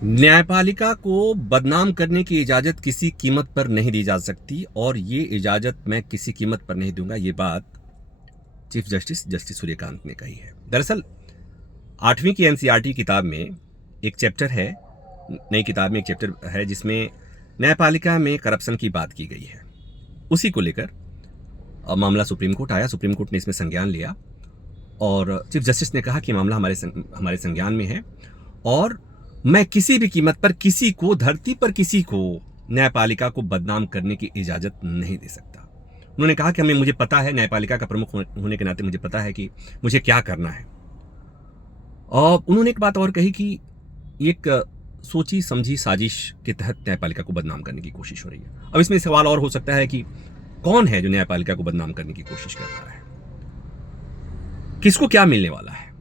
न्यायपालिका को बदनाम करने की इजाजत किसी कीमत पर नहीं दी जा सकती और ये इजाजत मैं किसी कीमत पर नहीं दूंगा। ये बात चीफ जस्टिस सूर्यकांत ने कही है। दरअसल 8वीं की एनसीईआरटी किताब में एक चैप्टर है, नई किताब में एक चैप्टर है जिसमें न्यायपालिका में करप्शन की बात की गई है। उसी को लेकर मामला सुप्रीम कोर्ट आया। सुप्रीम कोर्ट ने इसमें संज्ञान लिया और चीफ जस्टिस ने कहा कि मामला हमारे संज्ञान में है और मैं किसी भी कीमत पर किसी को, धरती पर किसी को न्यायपालिका को बदनाम करने की इजाजत नहीं दे सकता। उन्होंने कहा कि मुझे पता है, न्यायपालिका का प्रमुख होने के नाते मुझे पता है कि मुझे क्या करना है। और उन्होंने एक बात और कही कि एक सोची समझी साजिश के तहत न्यायपालिका को बदनाम करने की कोशिश हो रही है। अब इसमें सवाल और हो सकता है कि कौन है जो न्यायपालिका को बदनाम करने की कोशिश कर रहा है, किसको क्या मिलने वाला है,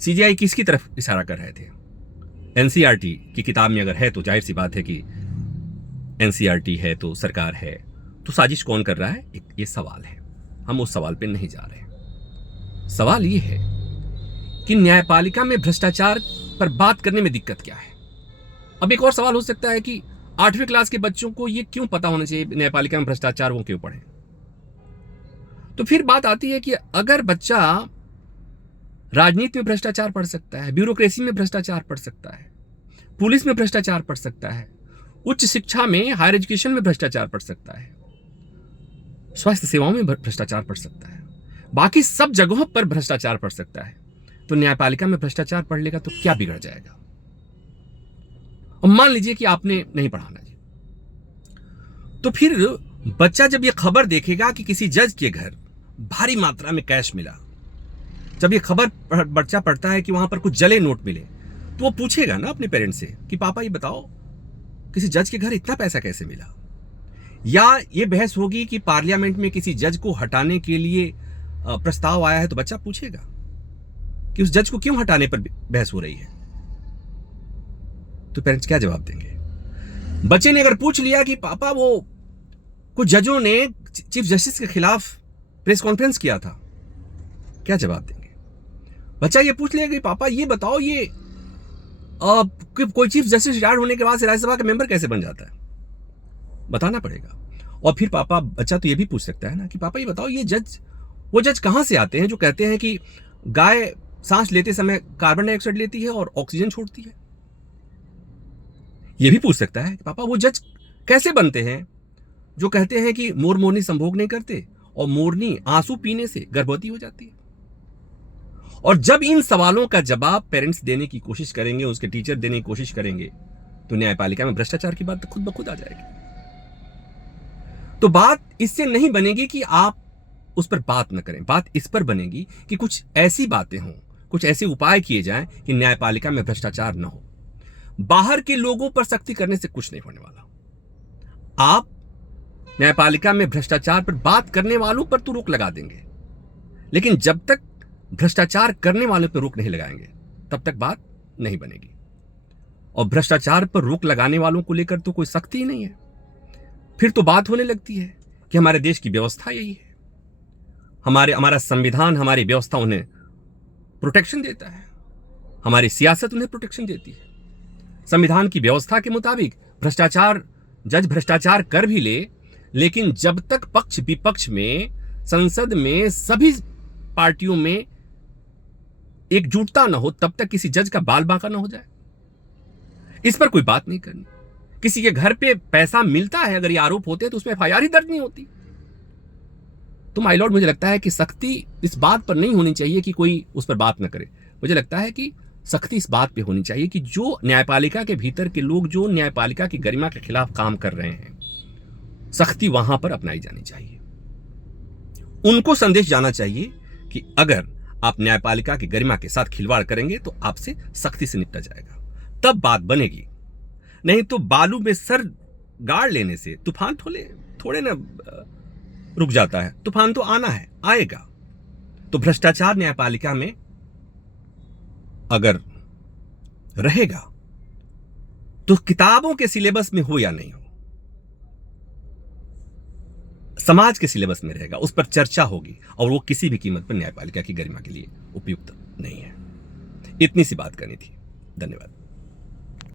सीजीआई किसकी तरफ इशारा कर रहे थे। एनसीईआरटी की किताब में अगर है तो जाहिर सी बात है कि एनसीईआरटी है तो सरकार है, तो साजिश कौन कर रहा है, ये सवाल है। हम उस सवाल पे नहीं जा रहे। सवाल ये है कि न्यायपालिका में भ्रष्टाचार पर बात करने में दिक्कत क्या है। अब एक और सवाल हो सकता है कि 8वीं क्लास के बच्चों को ये क्यों पता होना चाहिए न्यायपालिका में भ्रष्टाचार, वो क्यों पढ़े। तो फिर बात आती है कि अगर बच्चा राजनीति में भ्रष्टाचार पढ़ सकता है, ब्यूरोक्रेसी में भ्रष्टाचार पढ़ सकता है, पुलिस में भ्रष्टाचार पढ़ सकता है, उच्च शिक्षा में, हायर एजुकेशन में भ्रष्टाचार पढ़ सकता है, स्वास्थ्य सेवाओं में भ्रष्टाचार पढ़ सकता है, बाकी सब जगहों पर भ्रष्टाचार पढ़ सकता है, तो न्यायपालिका में भ्रष्टाचार पढ़ लेगा तो क्या बिगड़ जाएगा। और मान लीजिए कि आपने नहीं पढ़ाना जी, तो फिर बच्चा जब यह खबर देखेगा कि किसी जज के घर भारी मात्रा में कैश मिला, जब ये खबर बच्चा पढ़ता है कि वहां पर कुछ जले नोट मिले, तो वो पूछेगा ना अपने पेरेंट्स से कि पापा ये बताओ किसी जज के घर इतना पैसा कैसे मिला। या ये बहस होगी कि पार्लियामेंट में किसी जज को हटाने के लिए प्रस्ताव आया है, तो बच्चा पूछेगा कि उस जज को क्यों हटाने पर बहस हो रही है। तो पेरेंट्स क्या जवाब देंगे। बच्चे ने अगर पूछ लिया कि पापा वो कुछ जजों ने चीफ जस्टिस के खिलाफ प्रेस कॉन्फ्रेंस किया था, क्या जवाब देंगे। बच्चा ये पूछ लेगा कि पापा ये बताओ ये कोई चीफ जस्टिस रिटायर्ड होने के बाद से राज्यसभा का मेंबर कैसे बन जाता है, बताना पड़ेगा। और फिर बच्चा तो ये भी पूछ सकता है ना कि पापा ये बताओ ये वो जज कहां से आते हैं जो कहते हैं कि गाय सांस लेते समय कार्बन डाइऑक्साइड लेती है और ऑक्सीजन छोड़ती है। ये भी पूछ सकता है कि पापा वो जज कैसे बनते हैं जो कहते हैं कि मोर मोरनी संभोग नहीं करते और मोरनी आंसू पीने से गर्भवती हो जाती है। और जब इन सवालों का जवाब पेरेंट्स देने की कोशिश करेंगे, उसके टीचर देने की कोशिश करेंगे, तो न्यायपालिका में भ्रष्टाचार की बात खुद ब खुद आ जाएगी। तो बात इससे नहीं बनेगी कि आप उस पर बात न करें, बात इस पर बनेगी कि कुछ ऐसी बातें हों, कुछ ऐसे उपाय किए जाएं कि न्यायपालिका में भ्रष्टाचार न हो। बाहर के लोगों पर सख्ती करने से कुछ नहीं होने वाला। आप न्यायपालिका में भ्रष्टाचार पर बात करने वालों पर तो रोक लगा देंगे, लेकिन जब तक भ्रष्टाचार करने वालों पर रोक नहीं लगाएंगे तब तक बात नहीं बनेगी। और भ्रष्टाचार पर रोक लगाने वालों को लेकर तो कोई सख्ती ही नहीं है। फिर तो बात होने लगती है कि हमारे देश की व्यवस्था यही है, हमारा संविधान, हमारी व्यवस्था उन्हें प्रोटेक्शन देता है, हमारी सियासत उन्हें प्रोटेक्शन देती है। संविधान की व्यवस्था के मुताबिक जज भ्रष्टाचार कर भी ले, लेकिन जब तक पक्ष विपक्ष में, संसद में, सभी पार्टियों में एकजुटता न हो, तब तक किसी जज का बाल बांका न हो जाए, इस पर कोई बात नहीं करनी। किसी के घर पे पैसा मिलता है, अगर ये आरोप होते हैं तो उसमें एफआईआर ही दर्ज नहीं होती। तो माय लॉर्ड, मुझे लगता है कि सख्ती इस बात पर नहीं होनी चाहिए कि कोई उस पर बात न करे। मुझे लगता है कि सख्ती इस बात पे होनी चाहिए कि जो न्यायपालिका के भीतर के लोग जो न्यायपालिका की गरिमा के खिलाफ काम कर रहे हैं, सख्ती वहां पर अपनाई जानी चाहिए। उनको संदेश जाना चाहिए कि अगर आप न्यायपालिका की गरिमा के साथ खिलवाड़ करेंगे तो आपसे सख्ती से निपटा जाएगा, तब बात बनेगी। नहीं तो बालू में सर गाड़ लेने से तूफान थोड़े ना रुक जाता है। तूफान तो आना है, आएगा। तो भ्रष्टाचार न्यायपालिका में अगर रहेगा तो किताबों के सिलेबस में हो या नहीं हो, समाज के सिलेबस में रहेगा, उस पर चर्चा होगी और वो किसी भी कीमत पर न्यायपालिका की गरिमा के लिए उपयुक्त नहीं है। इतनी सी बात करनी थी। धन्यवाद।